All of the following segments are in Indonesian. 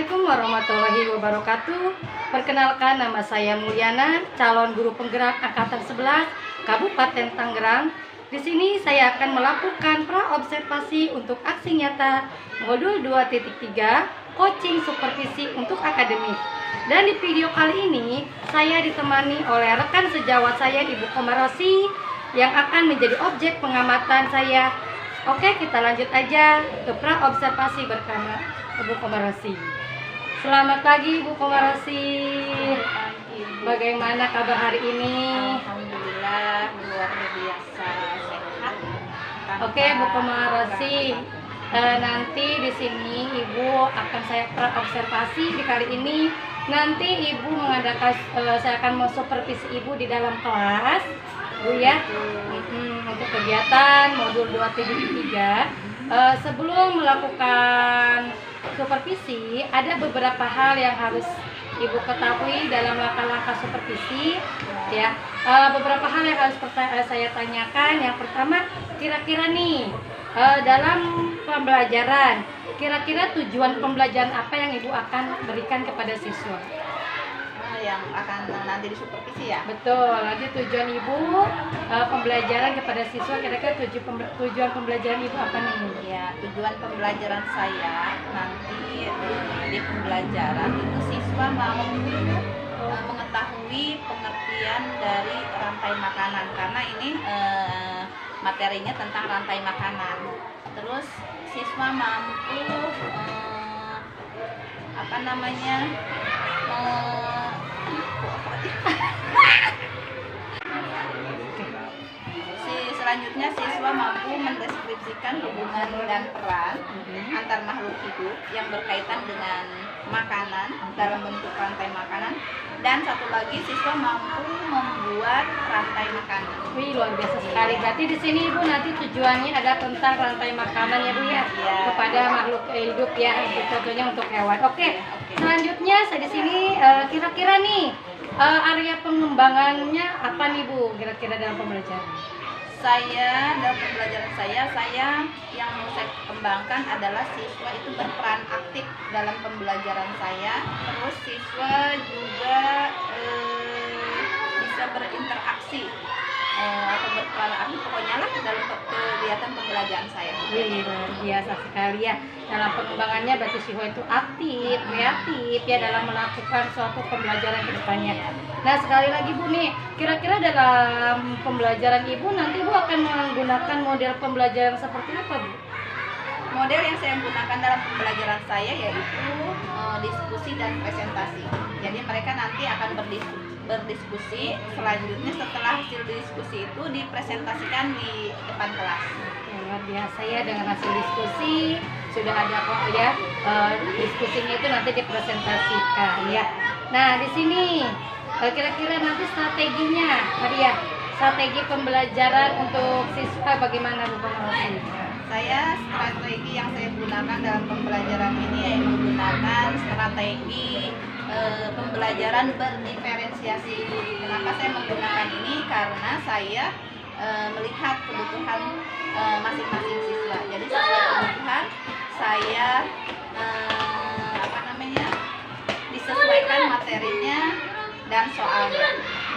Assalamualaikum warahmatullahi wabarakatuh. Perkenalkan, nama saya Mulyana, calon guru penggerak angkatan 11 Kabupaten Tangerang. Di sini saya akan melakukan pra-observasi untuk aksi nyata modul 2.3 coaching supervisi untuk akademik. Dan di video kali ini saya ditemani oleh rekan sejawat saya Ibu Komarosi yang akan menjadi objek pengamatan saya. Oke, kita lanjut aja ke pra-observasi bersama Ibu Komarosi. Selamat pagi Ibu Komarosi. Bagaimana kabar hari ini? Alhamdulillah luar biasa sehat. Oke Bu Komarosi, nanti di sini Ibu akan saya pra-observasi di kali ini. Nanti Ibu mengadakan, saya akan mensupervisi Ibu di dalam kelas, Bu ya. Untuk kegiatan modul 2.3. Sebelum melakukan supervisi, ada beberapa hal yang harus Ibu ketahui dalam langkah-langkah supervisi ya. Beberapa hal yang harus saya tanyakan. Yang pertama, kira-kira nih dalam pembelajaran, kira-kira tujuan pembelajaran apa yang Ibu akan berikan kepada siswa? Yang akan nanti disupervisi ya? Betul, nanti tujuan Ibu pembelajaran kepada siswa, kira-kira tujuan pembelajaran Ibu apa nih? Ya, tujuan pembelajaran saya nanti di pembelajaran itu siswa mau mengetahui pengertian dari rantai makanan, karena ini materinya tentang rantai makanan. Terus siswa mampu selanjutnya siswa mampu mendeskripsikan hubungan dan peran antar makhluk hidup yang berkaitan dengan makanan dalam bentuk rantai makanan, dan satu lagi siswa mampu membuat rantai makanan. Wih, luar biasa sekali. Berarti di sini Ibu nanti tujuannya ada tentang rantai makanan ya Bu ya, kepada makhluk hidup ya, contohnya untuk hewan. Oke. Selanjutnya saya di sini kira-kira nih area pengembangannya apa nih Bu? Kira-kira dalam pembelajaran? Dalam pembelajaran saya yang mau saya kembangkan adalah siswa itu berperan aktif dalam pembelajaran saya. Terus siswa juga bisa berinteraksi atau berperan aktif, pokoknya lah dalam kegiatan pembelajaran saya. Wih, luar biasa sekali ya. Dalam pengembangannya berarti siswa itu aktif, kreatif ya dalam melakukan suatu pembelajaran ke depannya. Nah, sekali lagi Bu nih, kira-kira dalam pembelajaran Ibu nanti Bu akan menggunakan model pembelajaran seperti apa Bu? Model yang saya gunakan dalam pembelajaran saya yaitu diskusi dan presentasi. Jadi mereka nanti akan berdiskusi, selanjutnya setelah hasil diskusi itu dipresentasikan di depan kelas. Oke, luar biasa ya, dengan hasil diskusi sudah ada kok ya, diskusinya itu nanti dipresentasikan ya. Nah, di sini kira-kira nanti strateginya, strategi pembelajaran untuk siswa bagaimana Bu Komarosi? Strategi yang saya gunakan dalam pembelajaran ini yaitu menggunakan strategi pembelajaran berdiferensiasi. Kenapa saya menggunakan ini? Karena saya melihat kebutuhan masing-masing siswa. Jadi sesuai kebutuhan saya disesuaikan materinya dan soalnya.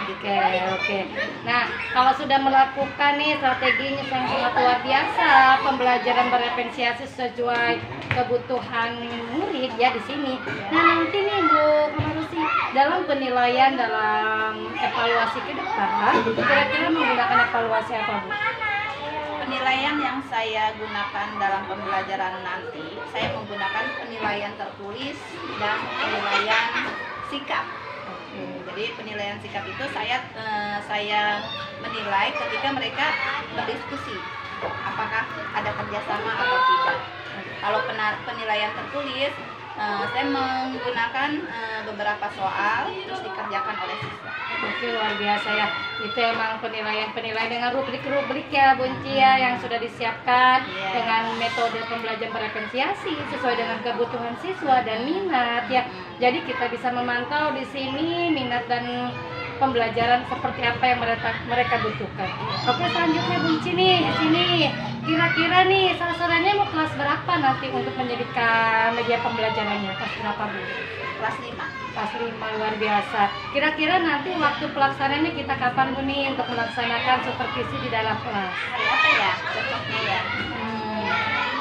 Oke. Nah, kalau sudah melakukan nih strateginya yang sangat luar biasa, pembelajaran berdiferensiasi sesuai kebutuhan murid ya di sini. Nah, nanti nih Bu Komarosi, dalam penilaian, dalam evaluasi ke depan, kira-kira menggunakan evaluasi apa Bu? Penilaian yang saya gunakan dalam pembelajaran nanti, saya menggunakan penilaian tertulis dan penilaian sikap. Jadi penilaian sikap itu saya menilai ketika mereka berdiskusi apakah ada kerjasama atau tidak. Kalau penilaian tertulis, saya menggunakan beberapa soal terus dikerjakan oleh siswa. Oke, luar biasa ya. Itu emang penilaian dengan rubrik-rubrik ya Bunci ya, yang sudah disiapkan dengan metode pembelajaran berdiferensiasi sesuai dengan kebutuhan siswa dan minat ya. Jadi kita bisa memantau di sini minat dan pembelajaran seperti apa yang mereka butuhkan. Oke, selanjutnya Bunci nih di sini Kira-kira nih sasarannya mau kelas berapa nanti untuk menjadikan media pembelajarannya? Kelas berapa Bu? Kelas 5. Kelas 5, luar biasa. Kira-kira nanti waktu pelaksanaannya kita kapan Bu nih untuk melaksanakan supervisi di dalam kelas? Hari apa ya cocoknya ya?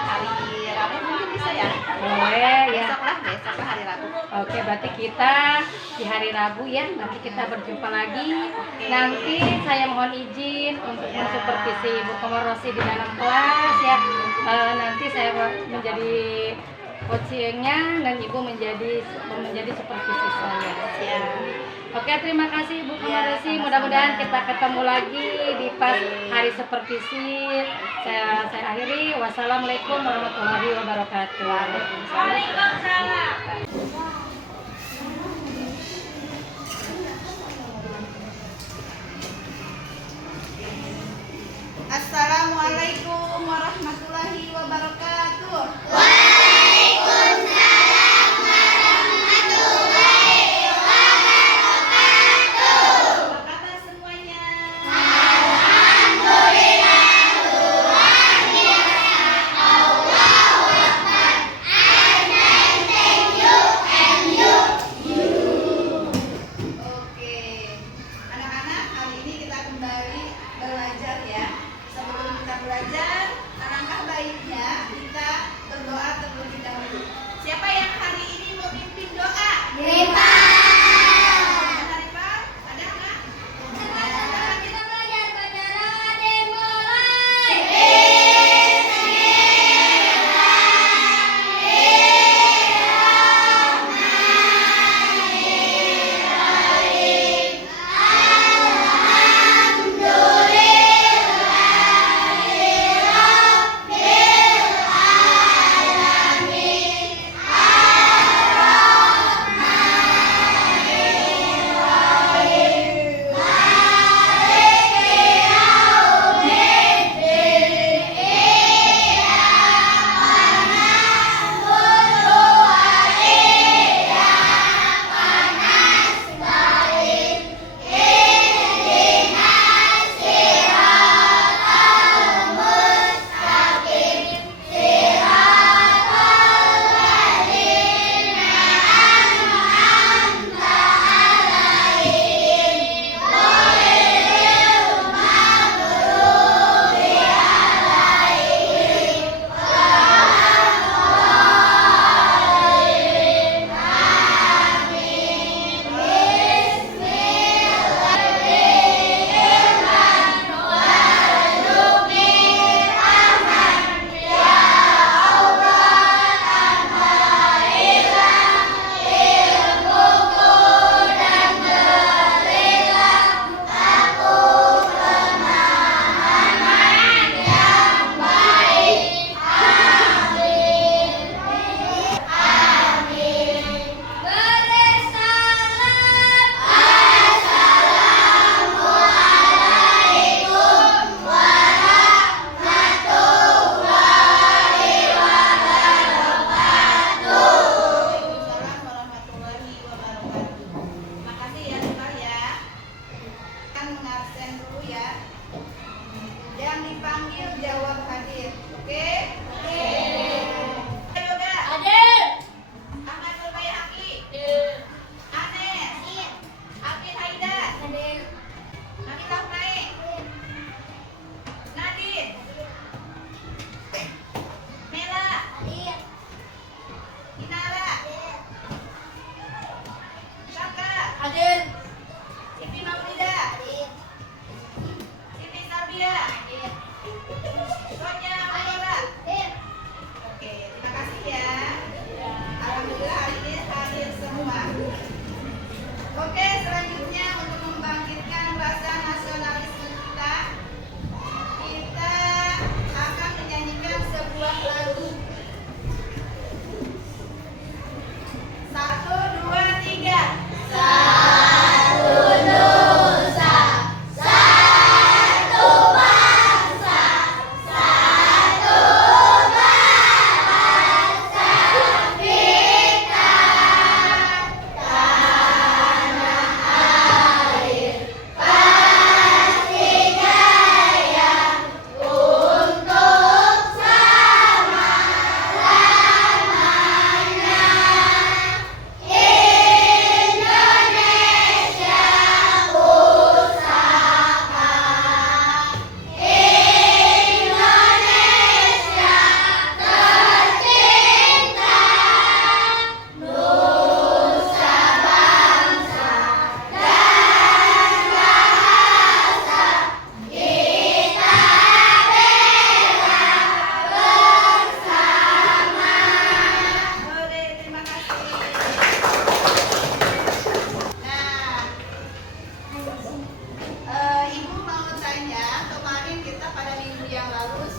Hari Rabu mungkin bisa ya? Boleh ya. Besok lah hari Rabu. Oke, berarti kita di hari Rabu ya, nanti kita berjumpa lagi. Nanti saya mohon izin untuk mensupervisi Ibu Komarosi di dalam kelas ya. Nanti saya menjadi coachingnya dan Ibu menjadi supervisi saya. Oke, terima kasih Ibu Komarosi. Mudah-mudahan kita ketemu lagi di pas hari supervisi. Saya akhiri. Wassalamualaikum warahmatullahi wabarakatuh. Waalaikumsalam. Assalamualaikum warahmatullahi wabarakatuh. Waalaikumsalam warahmatullahi wabarakatuh. Apa kabar semuanya? Alhamdulillah, luar biasa. Allahu Akbar. Oke, anak-anak, hari ini kita kembali belajar ya. Sebelum kita belajar, alangkah baiknya kita berdoa terlebih dahulu. Siapa yang hari ini memimpin doa? Rifa. Ada nggak? Kita belajar bacaan dimulai. Sonya, Aura.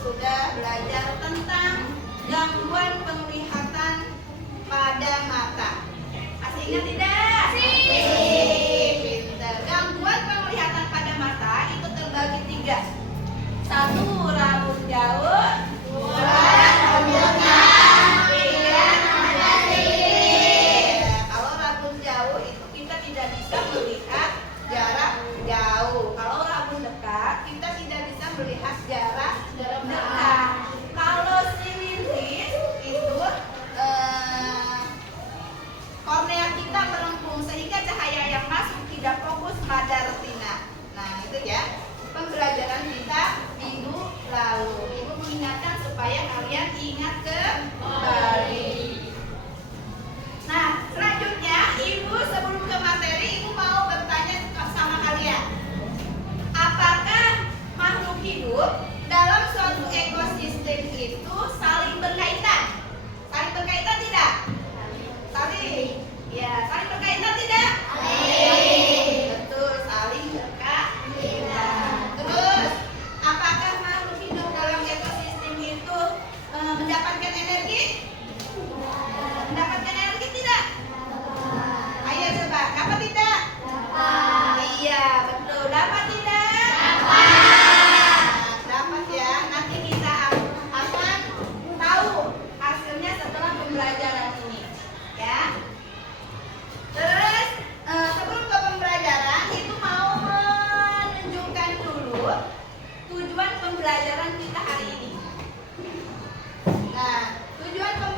sudah belajar tentang gangguan penglihatan pada mata. Masih ingat tidak? Pinter. Gangguan penglihatan pada mata itu terbagi 3. 1, rambut jauh. 2, rambut dekat. 3, mata sipit. Kalau rambut jauh itu kita tidak bisa melihat jarak jauh. Kalau rambut dekat kita tidak bisa melihat jarak dekat. Kalau simetris itu kornea kita melengkung sehingga cahaya yang masuk tidak fokus pada retina. Nah, itu ya pembelajaran kita minggu lalu. Ibu mengingatkan supaya kalian ingat kembali. Nah, selanjutnya Ibu sebelum ke materi, Ibu mau bertanya sama kalian. Apakah makhluk hidup dalam suatu ekosistem itu saling berkaitan? Saling berkaitan tidak? Saling. Ya, saling berkaitan tidak? Saling. Betul, saling berkaitan. Terus, apakah makhluk hidup dalam ekosistem itu mendapatkan energi? Mendapatkan energi tidak? Ayo coba, dapat tidak? Iya, betul. Dapat tidak? Dapat ya. Nanti kita akan tahu hasilnya setelah pembelajaran ini, ya. Terus sebelum ke pembelajaran, itu mau menunjukkan dulu tujuan pembelajaran kita hari ini. Nah, tujuan pembelajaran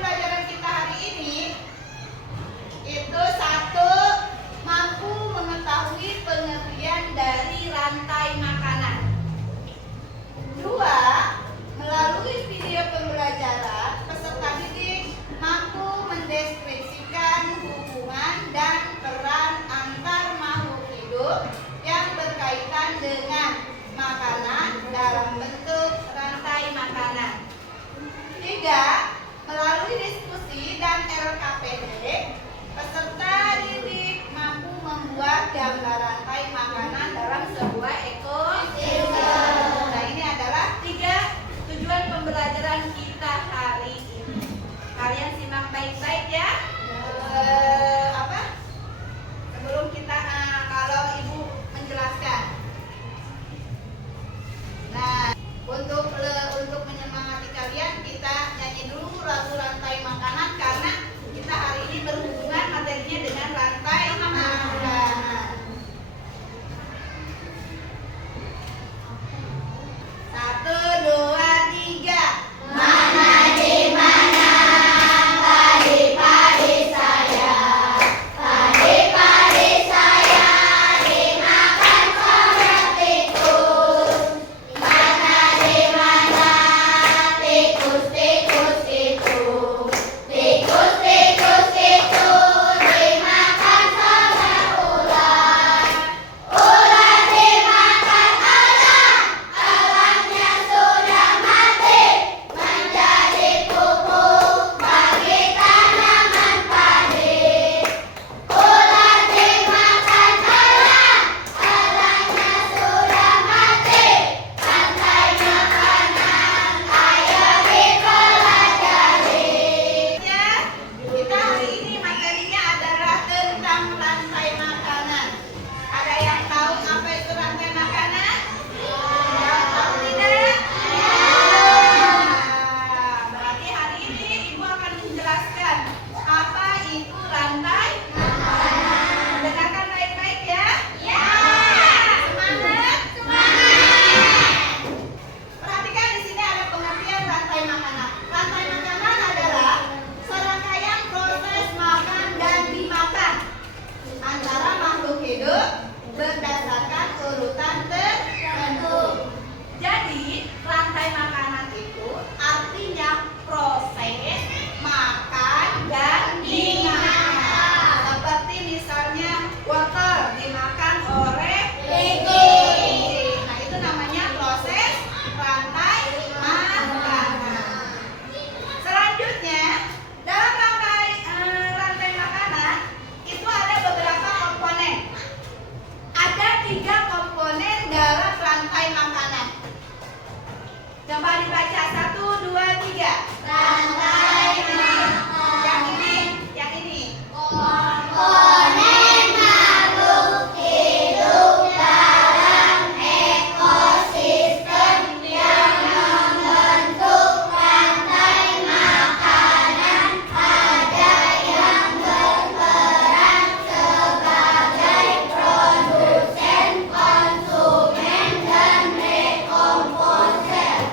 Coba dibaca 1, 2, 3. Rantai makan. Yang ini. Komponen makhluk hidup dalam ekosistem yang membentuk rantai makanan. Ada yang berperan sebagai produsen, konsumen, dan rekomposer.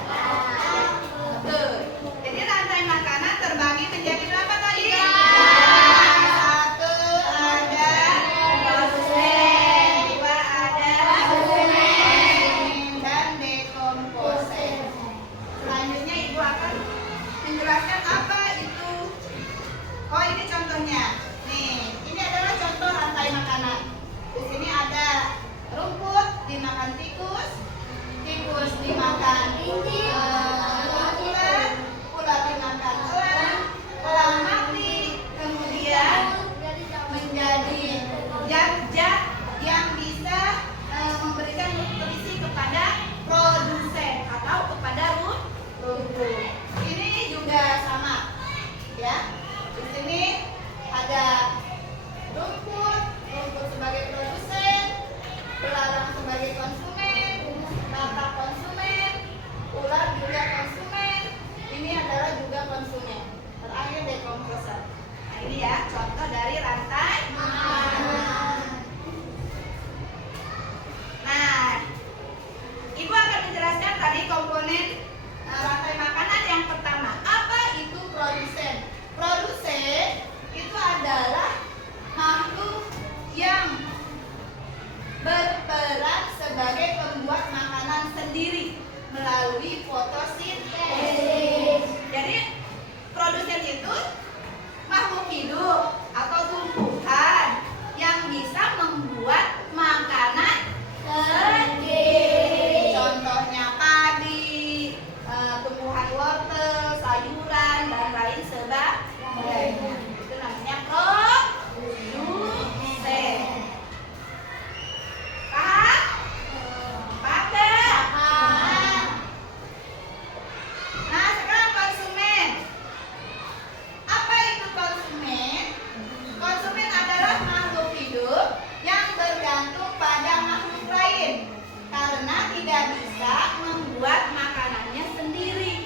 Betul. Jadi rantai makanan terbagi menjadi berapa tadi? Satu ada produsen, dua ada konsumen, dan dekomposer. Selanjutnya Ibu akan menjelaskan apa itu. Oh, ini contohnya. Nih, ini adalah contoh rantai makanan. Di sini ada rumput dimakan tikus, tikus dimakan ular, ular dimakan elang, elang mati, kemudian menjadi zat-zat yang bisa memberikan nutrisi kepada produsen atau kepada rumput. Ini juga sama, ya. Di sini ada rumput, rumput sebagai produsen, belalang sebagai konsumen, batak konsumen, ular juga konsumen. Ini adalah juga konsumen. Terakhir dekomposer. Nah, ini ya contoh dari rantai makanan. Nah, Ibu akan menjelaskan tadi komponen rantai makanan yang pertama. Apa itu produsen? Produsen itu adalah makhluk yang berperan sebagai pembuat makanan sendiri melalui fotosintesis. Jadi produsen itu makhluk hidup atau tumbuhan yang bisa membuat makanan sendiri. Contohnya padi, tumbuhan wortel, sayuran, dan lain sebagainya. Itu namanya produsen. Paham? Paham gak? Nah, sekarang konsumen. Apa itu konsumen? Konsumen adalah makhluk hidup yang bergantung pada makhluk lain karena tidak bisa membuat makanannya sendiri.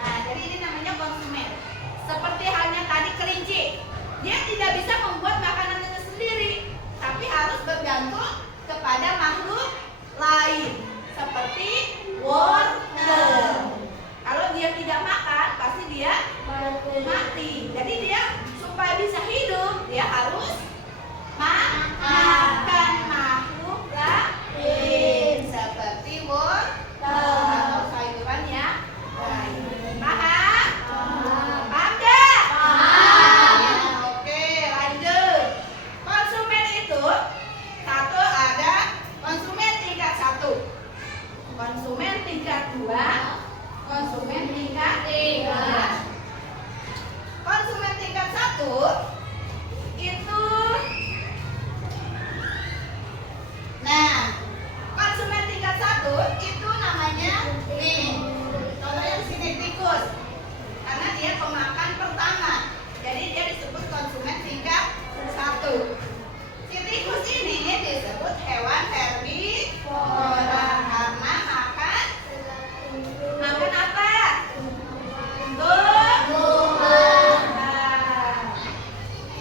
Nah, jadi ini namanya konsumen. Seperti halnya tadi kelinci, dia tidak bisa membuat makanannya sendiri, tapi harus bergantung kepada makhluk lain seperti wortel. Kalau dia tidak makan, pasti dia mati. Jadi dia supaya bisa hidup, dia harus makan makhluk lain seperti wortel atau sayuran yang lain. Paham? Paham gak? Oke, lanjut. Konsumen itu satu ada konsumen tingkat 1, konsumen tingkat 2, konsumen tingkat 3. Konsumen tingkat 1 itu, nah, konsumen tingkat 1 itu namanya nih, contohnya di sini tikus, karena dia pemakan pertama, jadi dia disebut konsumen tingkat 1. Si tikus ini disebut hewan herbivora karena makan apa? Tumbuhan.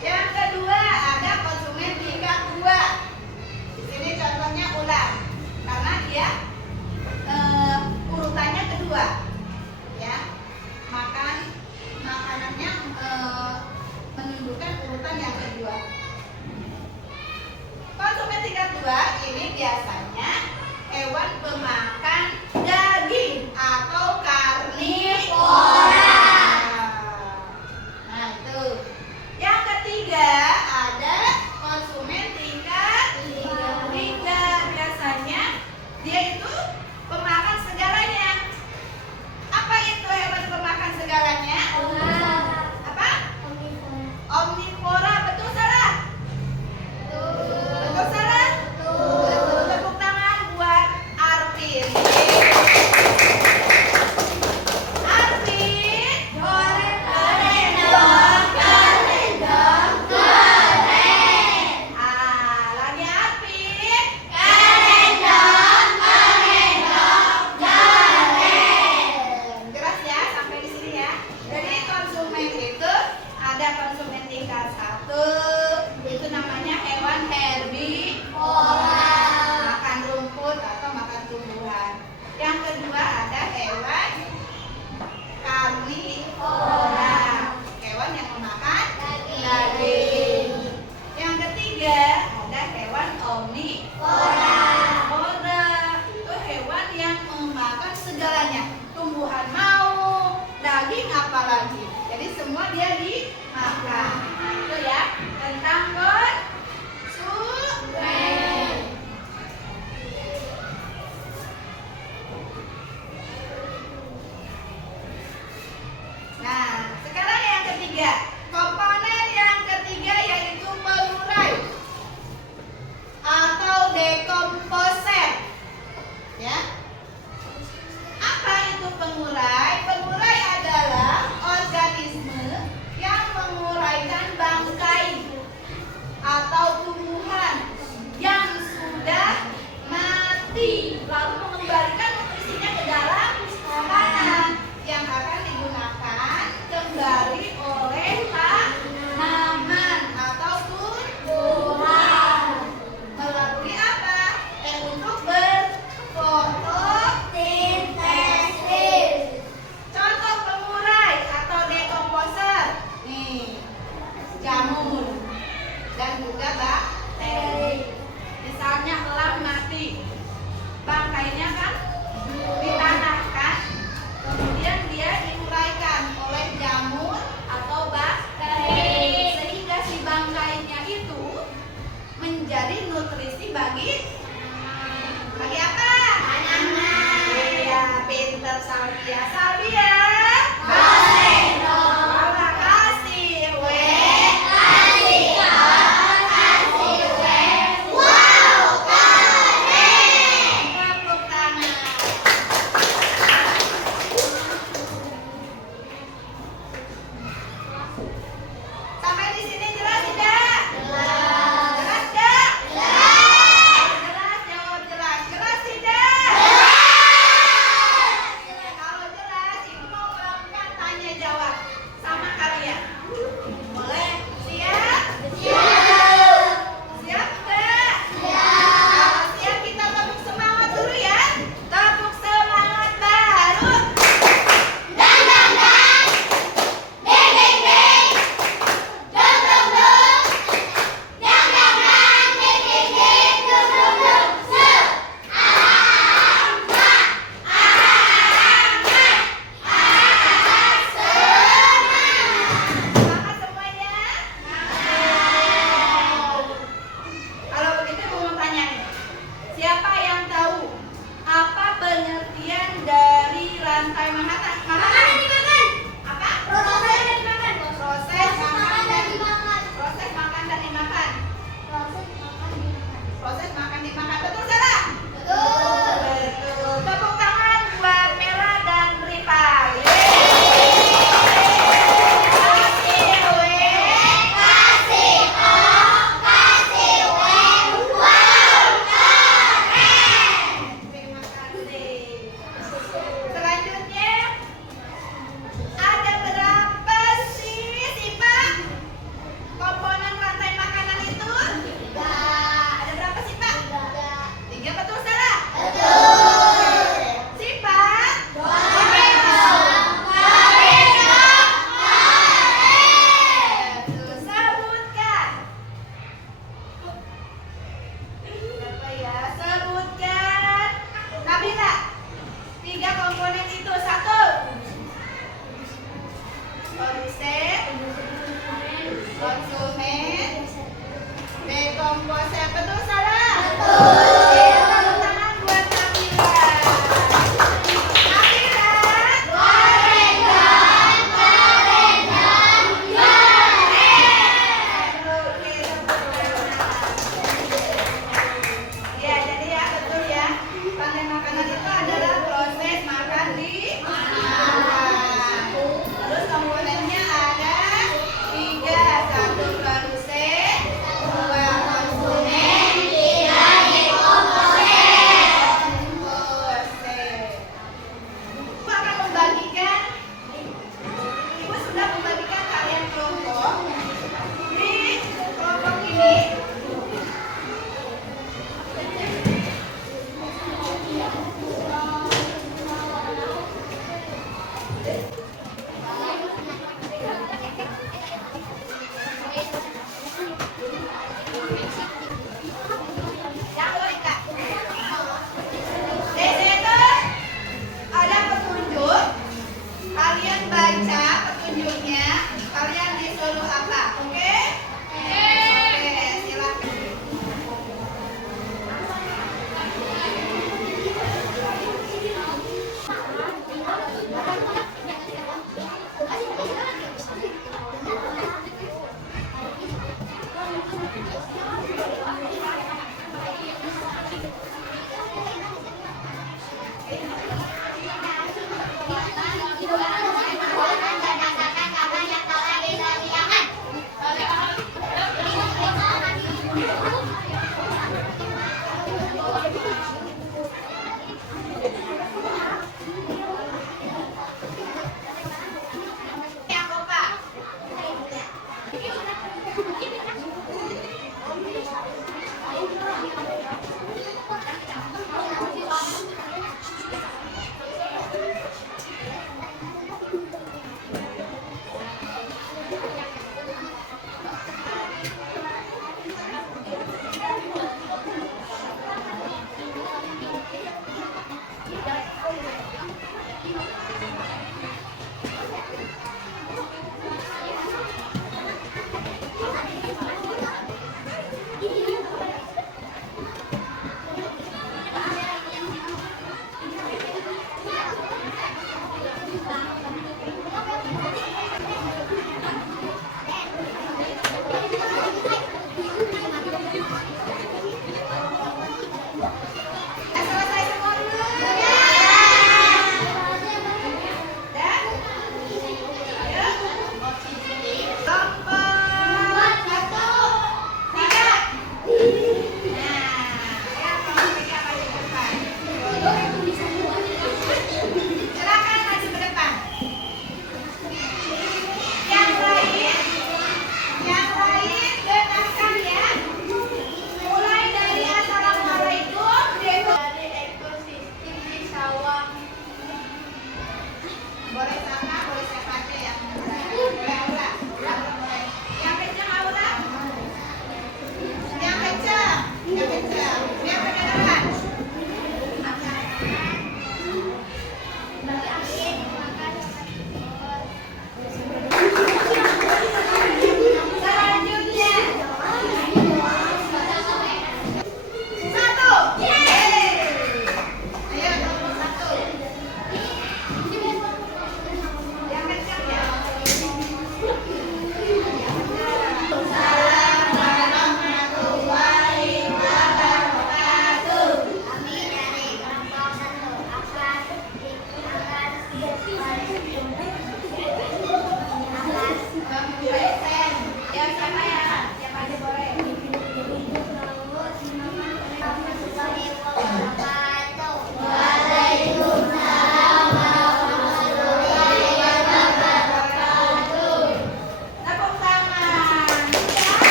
Yang kedua ada konsumen tingkat 2. Di sini contohnya ular, karena dia urutannya kedua, ya. Makanannya menunjukkan urutan yang kedua. Konsumen tingkat 2 ini lagi. Jadi semua dia dimakan. Itu ya tentang konsumen. Nah, sekarang yang ketiga. Komponen yang ketiga yaitu pengurai atau dekomposer. Ya. Apa itu pengurai? Pengurai adalah organisme yang menguraikan bangkai atau tumbuhan yang sudah mati, lalu mengembalikan nutrisinya ke dalam tanah yang akan digunakan kembali oleh tanaman atau tumbuhan melalui apa? Untuk berfotosintesis. Contoh pengurai atau dekomposer nih, jamur dan juga bakteri. Misalnya elang mati, bangkainya kan ditanahkan, kemudian dia diuraikan oleh jamur atau bakteri sehingga si bangkainya itu menjadi nutrisi bagi apa? Tanaman. Iya, pinter Salvia. Salvia. Boleh dong. Terima kasih. Kasih. Kasih. Wow, keren. Tepuk tangan. Sampai di sini jelas tidak? Jelas. Jelas tidak? Jelas. Jelas, jawab jelas. Jelas tidak? Jelas. Kalau jelas, Ibu mau melakukan tanya jawab sama kalian. Boleh? Siap? Siap. Siap enggak? Siap. Kalau siap kita tepuk semangat dulu ya. Tepuk semangat baru. Dang dang dang. Deng deng deng. Dong dong dong. Dang dang dang. Deng deng deng. Dong dong dong. Semangat. Semangat semuanya. Kalau begitu Ibu mau tanya nih. Siapa yang tahu apa pengertian dari rantai Manhattan? Makanan dimakan. Apa? Proses dimakan. Proses makan dan dimakan. Proses makan dan dimakan. Proses makan dimakan. Betul salah? Betul. Betul. Tepuk tangan buat Mela dan Rifa. Terima kasih. Selanjutnya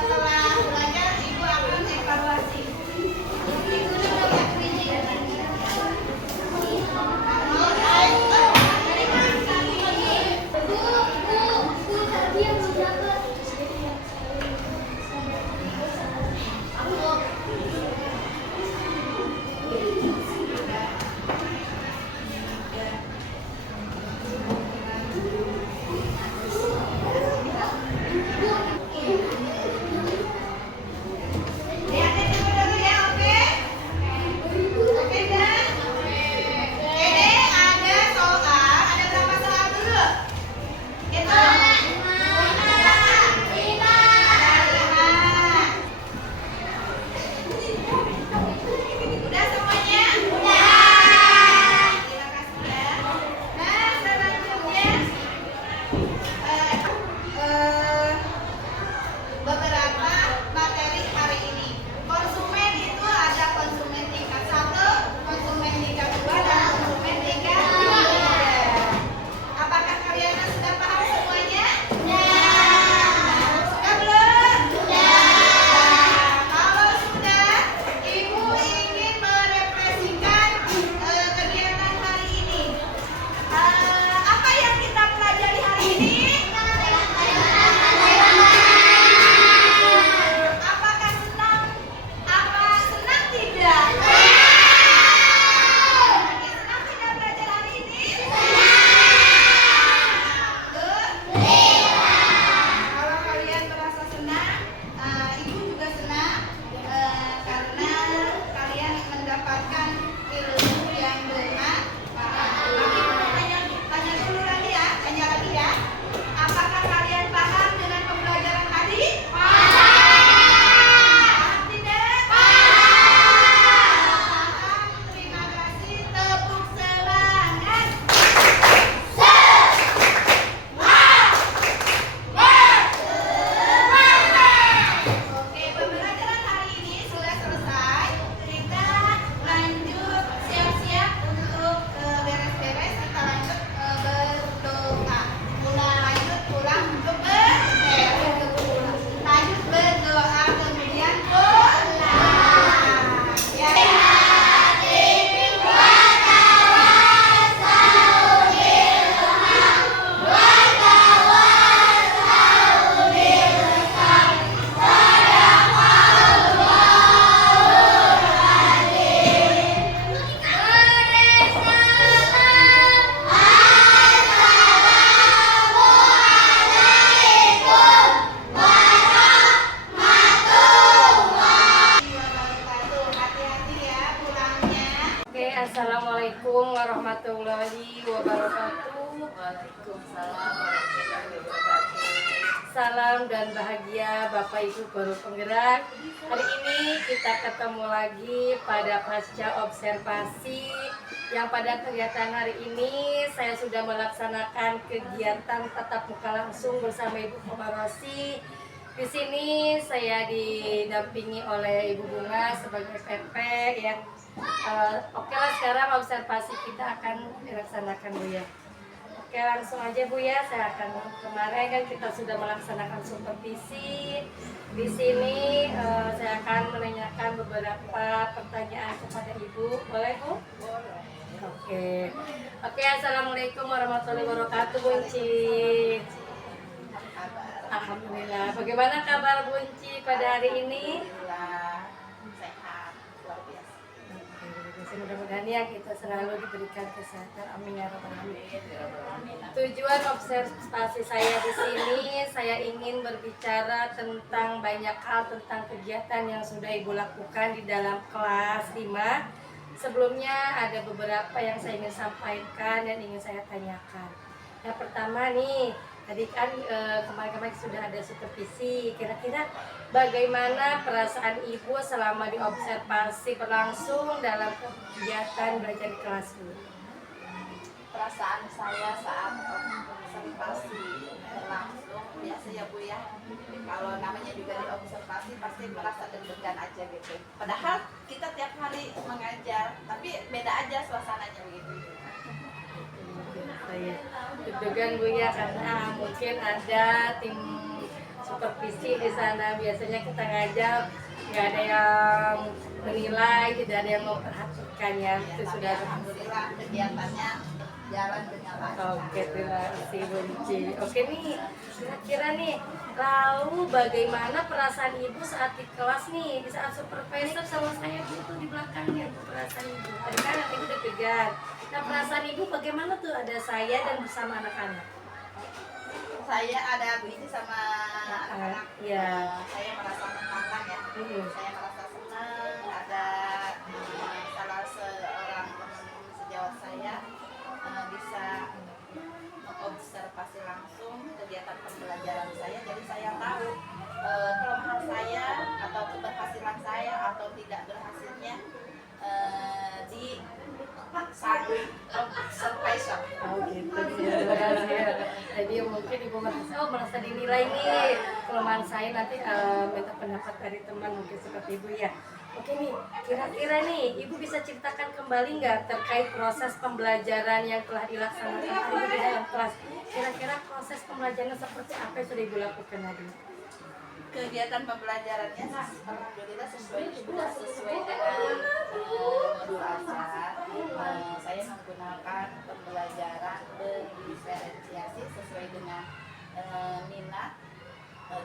Setelah belajar, Ibu akan evaluasi. Beberapa materi hari ini. Konsumen itu ada konsumen tingkat 1, konsumen tingkat 2, dan konsumen tingkat 3. Apakah kalian sudah paham semuanya? Sudah belum? Kalau sudah, Ibu ingin merefleksikan kegiatan hari ini. Apa yang kita pelajari hari ini? Apakah senang? Apa senang tidak? Senang tidak belajar hari ini? Good. Kalau kalian merasa senang, Ibu juga senang karena kalian mendapatkan ilmu yang bermanfaat. Tapi tanya dulu lagi ya, tanya lagi ya. Apakah kalian paham dengan pembelajaran tadi? Paham tidak? Paham. Terima kasih. Tepuk semangat. Oke, pembelajaran hari ini sudah selesai. Kita lanjut siap-siap untuk beres-beres. Kita lanjut berdoa. Lanjut pulang untuk lanjut berdoa kemudian pulang. Ya. Hati-hati ya pulangnya. Oke, assalamualaikum warahmatullahi wabarakatuh. Waalaikumsalam warahmatullahi wabarakatuh. Salam dan bahagia Bapak Ibu guru penggerak. Hari ini kita ketemu lagi pada pasca observasi yang pada kegiatan hari ini saya sudah melaksanakan kegiatan tatap muka langsung bersama Ibu Komarosi. Di sini saya didampingi oleh Ibu Bunga sebagai PP ya. Oke lah, sekarang observasi kita akan dilaksanakan Bu ya. Oke, langsung aja Bu ya, saya akan kemarin kan kita sudah melaksanakan supervisi. Di sini saya akan menanyakan beberapa pertanyaan kepada Ibu. Boleh Bu? Boleh. Oke. Oke, assalamualaikum warahmatullahi wabarakatuh Bu Unci. Alhamdulillah. Bagaimana kabar Bu Unci pada hari ini? Alhamdulillah sehat luar biasa. Oke, mudah-mudahan ya kita selalu diberikan kesehatan. Amin ya rabbal alamin. Amin. Tujuan observasi saya di sini, saya ingin berbicara tentang banyak hal tentang kegiatan yang sudah Ibu lakukan di dalam kelas 5. Sebelumnya ada beberapa yang saya ingin sampaikan dan ingin saya tanyakan. Yang pertama nih, tadi kan kemarin-kemarin sudah ada supervisi. Kira-kira bagaimana perasaan Ibu selama diobservasi berlangsung dalam kegiatan belajar di kelas Bu? Perasaan saya saat observasi berlangsung biasa ya Bu ya. Kalau namanya juga diobservasi pasti merasa deg-degan aja gitu. Padahal kita tiap hari mengajar, tapi beda aja suasananya begitu. Saya deg-degan Bu ya, karena mungkin ada tim supervisi di sana. Biasanya kita ngajar nggak ada yang menilai, tidak ada yang memperhatikan ya. Itu sudah alhamdulillah kegiatannya jalan dengan lancar. Oke, terima kasih Bu Cici. Oke nih, kira-kira nih, lalu bagaimana perasaan Ibu saat di kelas nih, di saat supervisor sama saya itu di belakangnya, perasaan Ibu? Tadi kan Ibu deg-degan. Nah, perasaan Ibu bagaimana tuh ada saya dan bersama anak-anak? Saya ada Bu Ici sama anak-anak. Iya. Saya merasa tertantang ya. Saya merasa senang ada salah seorang teman sejawat saya bisa mengobservasi langsung kegiatan pembelajaran saya. Jadi saya tahu kelemahan saya atau keberhasilan saya atau tidak berhasilnya di saat observation. Oh gitu, terima kasih ya. Jadi mungkin Ibu merasa dinilai nih kelemahan saya, nanti minta pendapat dari teman mungkin seperti Ibu ya. Oke nih, kira-kira nih Ibu bisa ceritakan kembali nggak terkait proses pembelajaran yang telah dilaksanakan Ibu di dalam kelas? Kira-kira proses pembelajaran seperti apa yang sudah Ibu lakukan tadi? Kegiatan pembelajarannya alhamdulillah sesuai dengan modul asal. Saya menggunakan pembelajaran berdiferensiasi sesuai dengan minat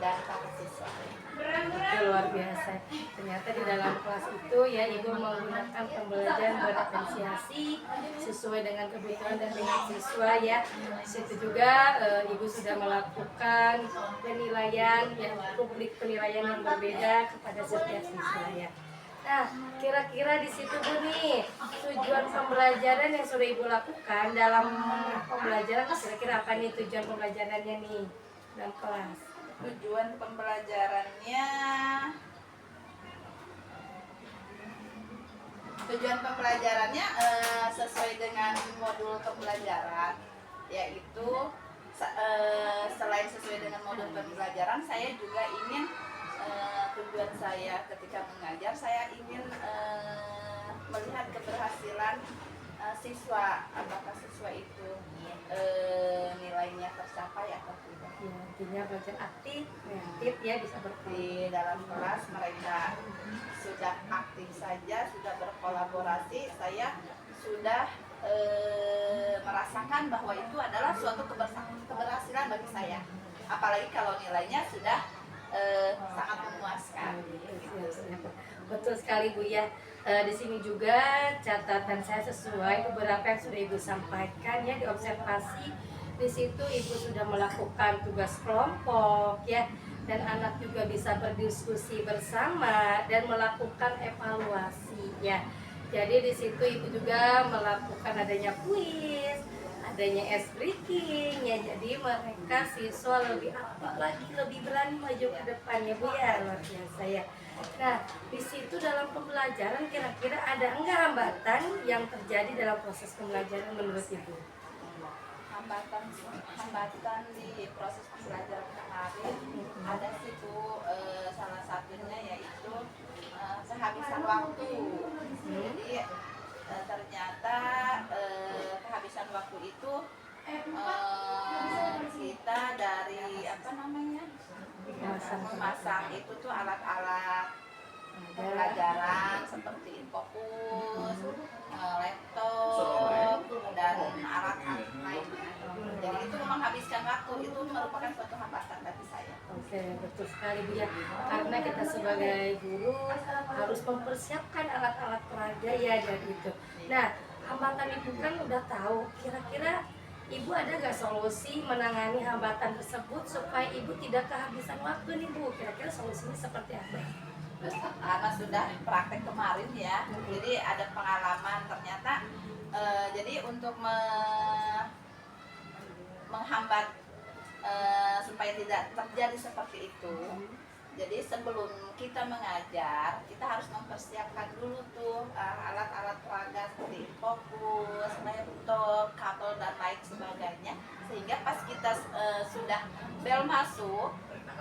dan kapasitas siswa. Oke, luar biasa. Ternyata di dalam kelas itu ya Ibu menggunakan pembelajaran berdiferensiasi sesuai dengan kebutuhan dan minat siswa ya. Di situ juga Ibu sudah melakukan penilaian ya, publik penilaian yang berbeda kepada setiap siswa ya. Nah, kira-kira di situ Bu nih, tujuan pembelajaran yang sudah Ibu lakukan dalam pembelajaran, kira-kira apa nih tujuan pembelajarannya nih dalam kelas? Tujuan pembelajarannya sesuai dengan modul pembelajaran, yaitu selain sesuai dengan modul pembelajaran, saya juga ingin tujuan saya ketika mengajar, saya ingin melihat keberhasilan siswa, apakah siswa itu nilainya tercapai atau tidak. Ya, artinya belajar aktif, kreatif ya, bisa Di dalam kelas mereka sudah aktif saja, sudah berkolaborasi, saya sudah merasakan bahwa itu adalah suatu keberhasilan bagi saya. Apalagi kalau nilainya sudah sangat memuaskan. Betul sekali Bu ya. Di sini juga catatan saya sesuai beberapa yang sudah Ibu sampaikan ya di observasi. Di situ Ibu sudah melakukan tugas kelompok ya, dan anak juga bisa berdiskusi bersama dan melakukan evaluasi ya. Jadi di situ Ibu juga melakukan adanya kuis, adanya ice breaking ya. Jadi mereka siswa lebih aktif lagi, lebih berani maju ke depan ya Bu ya, luar biasa ya. Nah, di situ dalam pembelajaran kira-kira ada enggak hambatan yang terjadi dalam proses pembelajaran menurut Ibu? Hambatan di proses pembelajaran kemarin ada sih Bu, salah satunya yaitu kehabisan waktu. Jadi ternyata kehabisan waktu itu kita dari memasang itu tuh alat-alat pembelajaran seperti Infocus, laptop, dan alat-alat lainnya. Jadi itu menghabiskan waktu, itu merupakan suatu hambatan bagi saya. Oke, betul sekali Bu ya. Karena kita sebagai guru harus mempersiapkan alat-alat peraga ya dari itu. Nah, hambatan Ibu kan udah tahu. Kira-kira Ibu ada nggak solusi menangani hambatan tersebut supaya Ibu tidak kehabisan waktu nih Bu? Kira-kira solusinya seperti apa? Karena sudah praktek kemarin ya, jadi ada pengalaman ternyata. Jadi untuk menghambat supaya tidak terjadi seperti itu, jadi sebelum kita mengajar, kita harus mempersiapkan dulu tuh alat-alat peraga seperti fokus, laptop, kabel dan lain sebagainya, sehingga pas kita sudah bel masuk,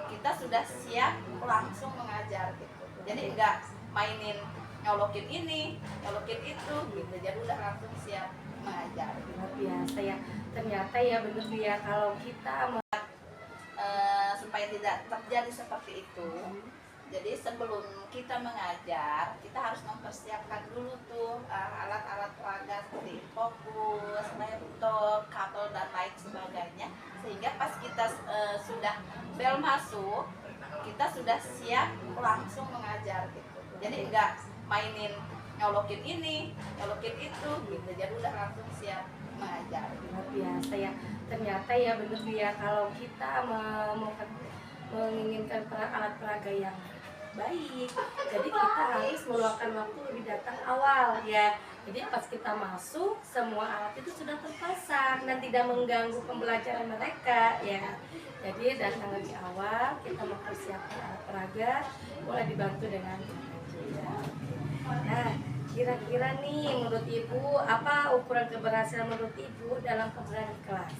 kita sudah siap langsung mengajar gitu. Jadi enggak mainin nyolokin ini, nyolokin itu gitu. Jadi udah langsung siap mengajar. Luar biasa ya. Ternyata ya benar ya, kalau kita supaya tidak terjadi seperti itu. Jadi sebelum kita mengajar, kita harus mempersiapkan dulu tuh alat-alat peraga seperti fokus, laptop, kabel dan lain sebagainya. Sehingga pas kita sudah bel masuk, kita sudah siap langsung mengajar gitu. Jadi enggak mainin nyolokin ini, nyolokin itu gitu. Jadi udah langsung siap mengajar. Luar biasa ya. Ternyata ya bener ya, kalau kita menginginkan alat peraga yang baik, jadi kita harus meluangkan waktu lebih datang awal ya. Jadi pas kita masuk, semua alat itu sudah terpasang dan tidak mengganggu pembelajaran mereka ya. Jadi datang lebih awal, kita mempersiapkan alat peraga, mulai dibantu dengan ya. Nah, kira-kira nih menurut Ibu, apa ukuran keberhasilan menurut Ibu dalam pembelajaran di kelas?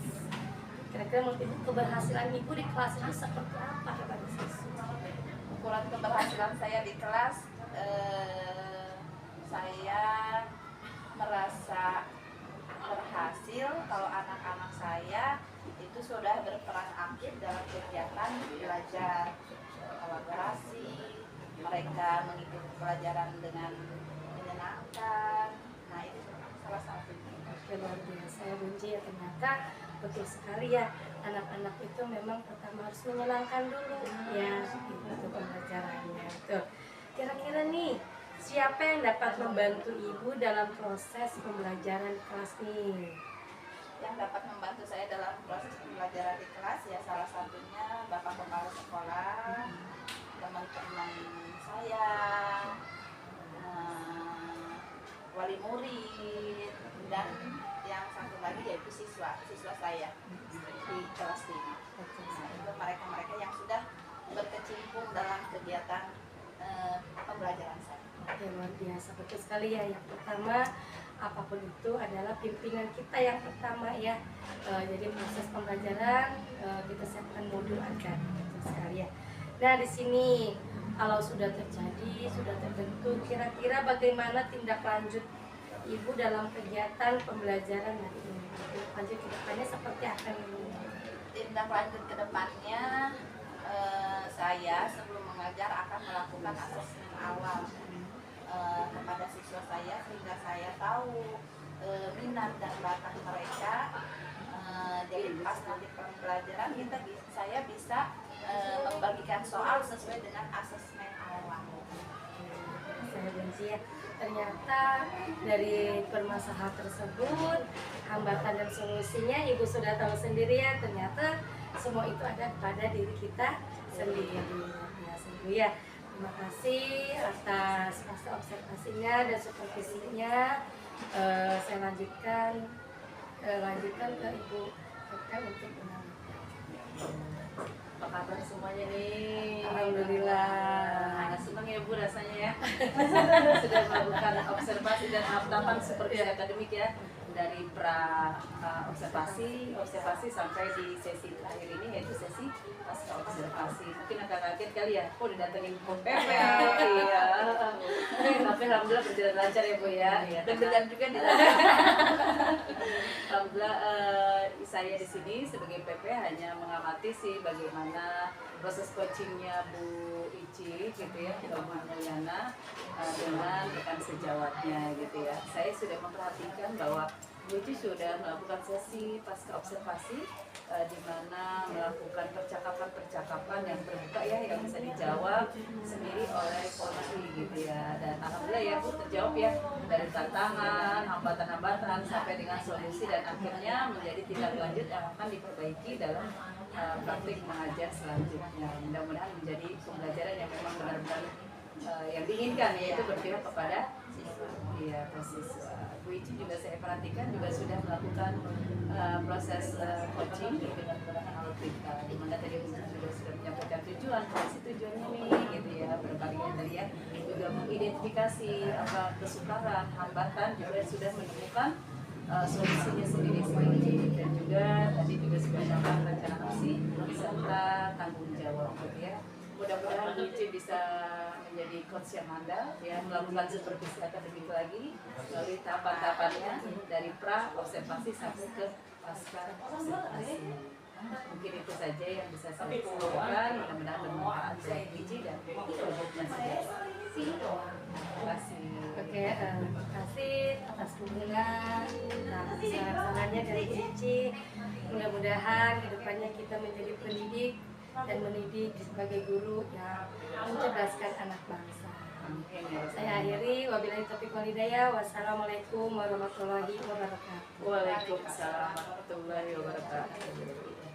Kira-kira menurut Ibu keberhasilan Ibu di kelas itu seperti apa kepada siswa? Ukuran keberhasilan saya di kelas, saya merasa berhasil kalau anak-anak saya itu sudah berperan aktif dalam kegiatan belajar, kolaborasi, mereka mengikuti pelajaran dengan menyenangkan. Nah, itu salah satunya. Oke, luar biasa ya Bunci ya, ternyata betul sekali ya, anak-anak itu memang pertama harus menyenangkan dulu ya itu pembelajarannya. Tuh, kira-kira nih siapa yang dapat membantu Ibu dalam proses pembelajaran di kelas nih? Yang dapat membantu saya dalam proses pembelajaran di kelas ya salah satunya Bapak Kepala Sekolah, teman-teman saya, wali murid, dan yang satu lagi yaitu siswa saya di kelas 5. Nah, itu mereka-mereka yang sudah berkecimpung dalam kegiatan pembelajaran saya. Oke, luar biasa, betul sekali ya. Yang pertama, apapun itu adalah pimpinan kita yang pertama ya. Jadi proses pembelajaran kita siapkan modul agar, betul sekali ya. Nah, di sini kalau sudah terjadi, sudah terbentuk, kira-kira bagaimana tindak lanjut Ibu dalam kegiatan pembelajaran hari ini? Tindak lanjut ke depannya seperti apa nih? Tindak lanjut ke depannya, saya sebelum mengajar akan melakukan asesmen awal kepada siswa saya sehingga saya tahu minat dan bakat mereka. Jadi pas nanti pembelajaran saya bisa membagikan soal sesuai dengan asesmen awal. Saya benci ya. Ternyata dari permasalahan tersebut, hambatan dan solusinya Ibu sudah tahu sendiri ya. Ternyata semua itu ada pada diri kita sendiri ya, Ibu ya. Terima kasih atas masa observasinya dan supervisinya. Saya lanjutkan ke Ibu Keke untuk menanggapi. Apa kabar semuanya nih? Alhamdulillah. Senang ya Bu rasanya ya. Sudah melakukan observasi dan tahapan seperti akademik ya, dari pra observasi sampai di sesi terakhir ini yaitu sesi pasca observasi. Mungkin agak kaget kali ya, kok didatengin PP. Iya. Tapi alhamdulillah berjalan lancar ya Bu ya. Deg-degan juga di Alhamdulillah saya di sini sebagai PP hanya mengamati sih bagaimana proses coachingnya Bu Ici gitu ya, Bu Mulyana dengan rekan sejawatnya gitu ya. Saya sudah memperhatikan bahwa Bu Ici sudah melakukan sesi pasca observasi di mana melakukan percakapan yang terbuka ya, yang bisa dijawab sendiri oleh polisi gitu ya. Dan alhamdulillah ya Bu terjawab ya, dari tantangan, hambatan-hambatan sampai dengan solusi dan akhirnya menjadi tindak lanjut yang akan diperbaiki dalam praktik mengajar selanjutnya. Mudah-mudahan menjadi pembelajaran yang memang benar-benar yang diinginkan, yaitu berpihak kepada siswa. Bu Ici juga saya perhatikan juga sudah melakukan proses coaching dengan menggunakan Alpika, di mana tadi Bu Ici juga sudah menyampaikan tujuan ini gitu ya, berkalinya tadi ya, juga mengidentifikasi apa kesukaran, hambatan, juga sudah menemukan solusinya sendiri dan juga tadi juga sudah melakukan rencana aksi serta tanggung jawab gitu ya. Mudah-mudahan Bu Ici bisa menjadi coach yang handal ya, melakukan supervisi akademik lagi melalui tahapan-tahapannya dari pra observasi sampai ke pasca observasi. Mungkin itu saja yang bisa saya sampaikan. Mudah-mudahan bermanfaat buat Ici dan wujudnya sendiri. Terima kasih. Oke, terima kasih atas dukungan, atas saran-sarannya dari Ici. Mudah-mudahan kedepannya kita menjadi pendidik dan mendidik sebagai guru yang mencerdaskan anak bangsa. Amin ya Rabbal Saya Alamin. akhiri, wabillahi taufiq wal hidayah. Wassalamualaikum warahmatullahi wabarakatuh. Waalaikumsalam warahmatullahi wabarakatuh.